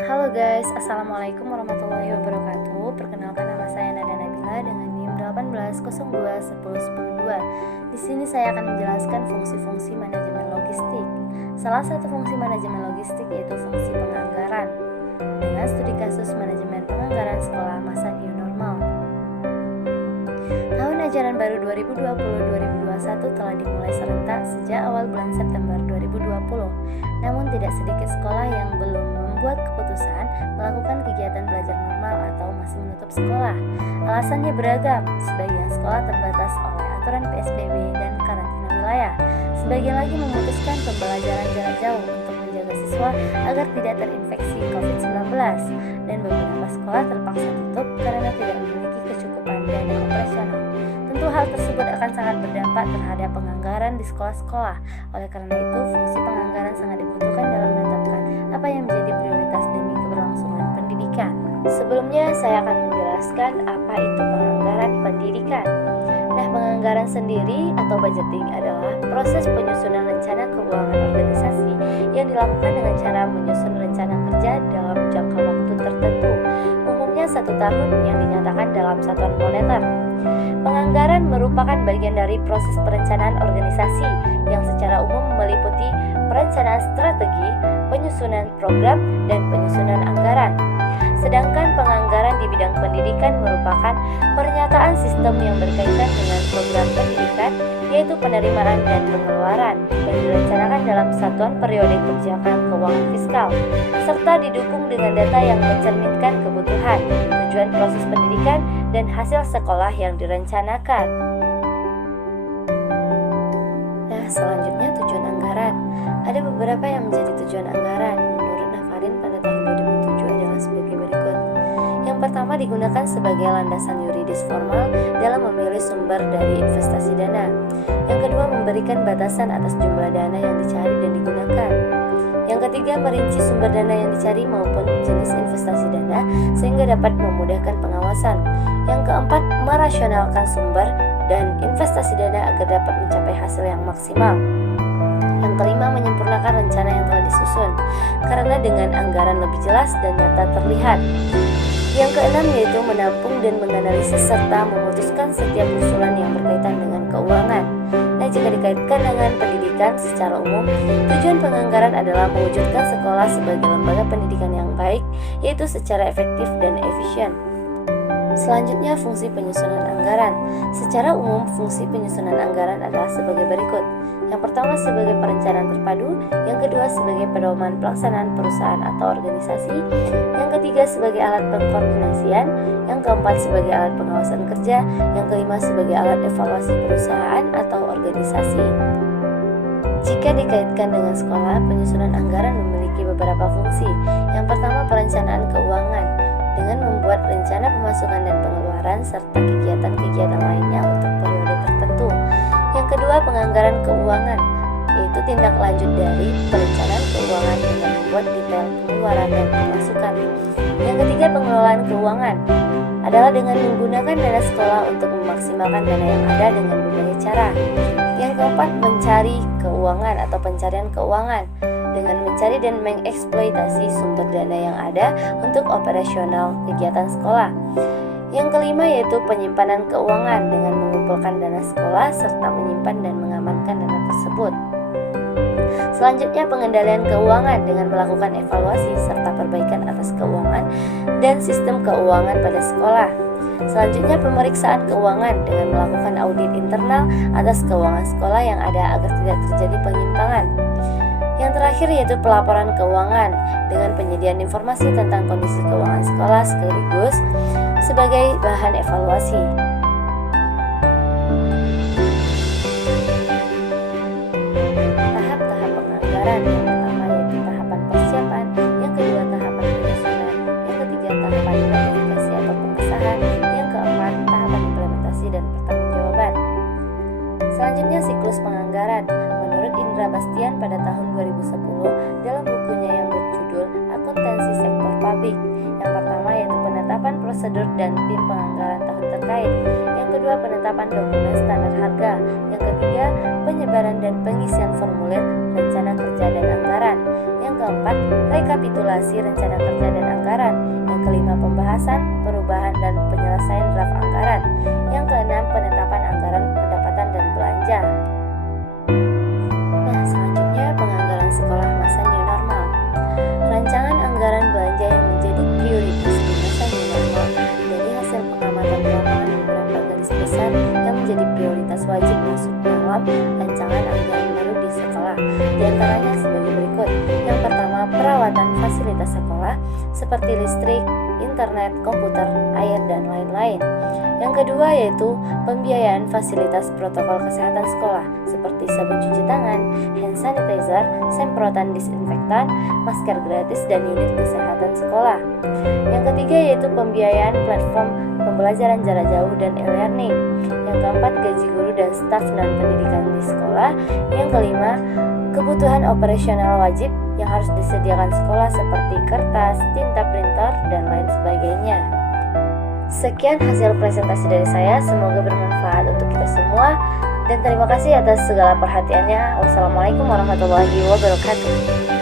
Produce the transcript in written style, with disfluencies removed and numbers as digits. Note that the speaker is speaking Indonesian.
Halo guys, Assalamualaikum warahmatullahi wabarakatuh. Perkenalkan, nama saya Nada Nabila dengan NIM 18021102. Di sini saya akan menjelaskan fungsi-fungsi manajemen logistik. Salah satu fungsi manajemen logistik yaitu fungsi penganggaran. Dengan studi kasus manajemen penganggaran sekolah masa new normal. Tahun ajaran baru 2020-2021 telah dimulai serentak sejak awal bulan September 2020. Namun tidak sedikit sekolah yang belum membuat keputusan melakukan kegiatan belajar normal atau masih menutup sekolah. Alasannya beragam. Sebagian sekolah terbatas oleh aturan PSBB dan karantina wilayah. Sebagian lagi memutuskan pembelajaran jarak jauh untuk menjaga siswa agar tidak terinfeksi COVID-19. Dan beberapa sekolah terpaksa tutup karena tidak memiliki kecukupan dana operasional. Tentu hal tersebut akan sangat berdampak terhadap penganggaran di sekolah-sekolah. Oleh karena itu, fungsi penganggaran sangat dibutuhkan dalam menetapkan apa yang menjadi prioritas demi keberlangsungan pendidikan. Sebelumnya, saya akan menjelaskan apa itu penganggaran pendidikan. Nah, penganggaran sendiri atau budgeting adalah proses penyusunan rencana keuangan organisasi yang dilakukan dengan cara menyusun rencana kerja dalam jangka waktu tertentu, umumnya 1 tahun yang dinyatakan dalam satuan moneter. Penganggaran merupakan bagian dari proses perencanaan organisasi yang secara umum meliputi perencanaan strategi, penyusunan program, dan penyusunan anggaran. Sedangkan penganggaran di bidang pendidikan merupakan pernyataan sistem yang berkaitan dengan program pendidikan, yaitu penerimaan dan pengeluaran, yang direncanakan dalam satuan periode kebijakan keuangan fiskal, serta didukung dengan data yang mencerminkan kebutuhan, tujuan proses pendidikan, dan hasil sekolah yang direncanakan. Nah, selanjutnya tujuan anggaran. Ada beberapa yang menjadi tujuan anggaran menurut Nafarin pada tahun 2007 adalah sebagai berikut. Yang pertama, digunakan sebagai landasan yuridis formal dalam memilih sumber dari investasi dana. Yang kedua, memberikan batasan atas jumlah dana yang dicari dan digunakan. Yang ketiga, merinci sumber dana yang dicari maupun jenis investasi dana sehingga dapat memudahkan pengawasan. Yang keempat, merasionalkan sumber dan investasi dana agar dapat mencapai hasil yang maksimal. Yang kelima, menyempurnakan rencana yang telah disusun karena dengan anggaran lebih jelas dan nyata terlihat. Yang keenam, yaitu menampung dan menganalisis serta memutuskan setiap usulan yang berkaitan dengan keuangan. Nah, jika dikaitkan dengan pendidikan secara umum, tujuan penganggaran adalah mewujudkan sekolah sebagai lembaga pendidikan yang baik, yaitu secara efektif dan efisien. Selanjutnya, fungsi penyusunan anggaran. Secara umum, fungsi penyusunan anggaran adalah sebagai berikut. Yang pertama, sebagai perencanaan terpadu. Yang kedua, sebagai pedoman pelaksanaan perusahaan atau organisasi. Yang ketiga, sebagai alat pengkoordinasian. Yang keempat, sebagai alat pengawasan kerja. Yang kelima, sebagai alat evaluasi perusahaan atau organisasi. Jika dikaitkan dengan sekolah, penyusunan anggaran memiliki beberapa fungsi. Yang pertama, perencanaan keuangan dengan membuat rencana pemasukan dan pengeluaran serta kegiatan-kegiatan lainnya untuk periode tertentu. Yang kedua, penganggaran keuangan, yaitu tindak lanjut dari perencanaan keuangan dengan membuat detail pengeluaran dan pemasukan. Yang ketiga, pengelolaan keuangan adalah dengan menggunakan dana sekolah untuk memaksimalkan dana yang ada dengan berbagai cara. Yang keempat, mencari keuangan atau pencarian keuangan dengan mencari dan mengeksploitasi sumber dana yang ada untuk operasional kegiatan sekolah. Yang kelima, yaitu penyimpanan keuangan dengan mengumpulkan dana sekolah serta menyimpan dan mengamankan dana tersebut. Selanjutnya, pengendalian keuangan dengan melakukan evaluasi serta perbaikan atas keuangan dan sistem keuangan pada sekolah. Selanjutnya, pemeriksaan keuangan dengan melakukan audit internal atas keuangan sekolah yang ada agar tidak terjadi penyimpangan. Yang terakhir, yaitu pelaporan keuangan dengan penyediaan informasi tentang kondisi keuangan sekolah sekaligus sebagai bahan evaluasi. Tahap-tahap penganggaran. Yang pertama, yaitu tahapan persiapan. Yang kedua, tahapan penyusunan. Yang ketiga, tahapan notifikasi atau pengesahan. Yang keempat, tahapan implementasi dan pertanggungjawaban. Selanjutnya, siklus penganggaran. Menurut Indra Bastian pada tahun 2010 dalam bukunya yang berjudul Akuntansi Sektor Publik. Yang pertama, yaitu penetapan prosedur dan tim penganggaran tahun terkait. Yang kedua, penetapan dokumen standar harga. Yang ketiga, penyebaran dan pengisian formulir rencana kerja dan anggaran. Yang keempat, rekapitulasi rencana kerja dan anggaran. Yang kelima, pembahasan, perubahan, dan penyelesaian draft anggaran. Yang keenam, penetapan anggaran pendapatan dan belanja. Nah, selanjutnya penganggaran sekolah masa new normal. Rancangan anggaran belanja yang menjadi prioritas di masa new normal dari hasil pengamatan di lapangan beberapa garis besar yang menjadi prioritas wajib masuk dalam rancangan anggaran baru di sekolah. Di antaranya sebagai berikut. Yang pertama, perawatan fasilitas sekolah seperti listrik, internet, komputer, air, dan lain-lain. Yang kedua yaitu pembiayaan fasilitas protokol kesehatan sekolah seperti sabun cuci tangan, hand sanitizer, semprotan disinfektan, masker gratis, dan unit kesehatan sekolah. Yang ketiga yaitu pembiayaan platform pembelajaran jarak jauh dan e-learning. Yang keempat, gaji guru dan staf non-pendidikan di sekolah. Yang kelima, kebutuhan operasional wajib yang harus disediakan sekolah seperti kertas, tinta printer, dan lain sebagainya. Sekian hasil presentasi dari saya, semoga bermanfaat untuk kita semua, dan terima kasih atas segala perhatiannya. Wassalamualaikum warahmatullahi wabarakatuh.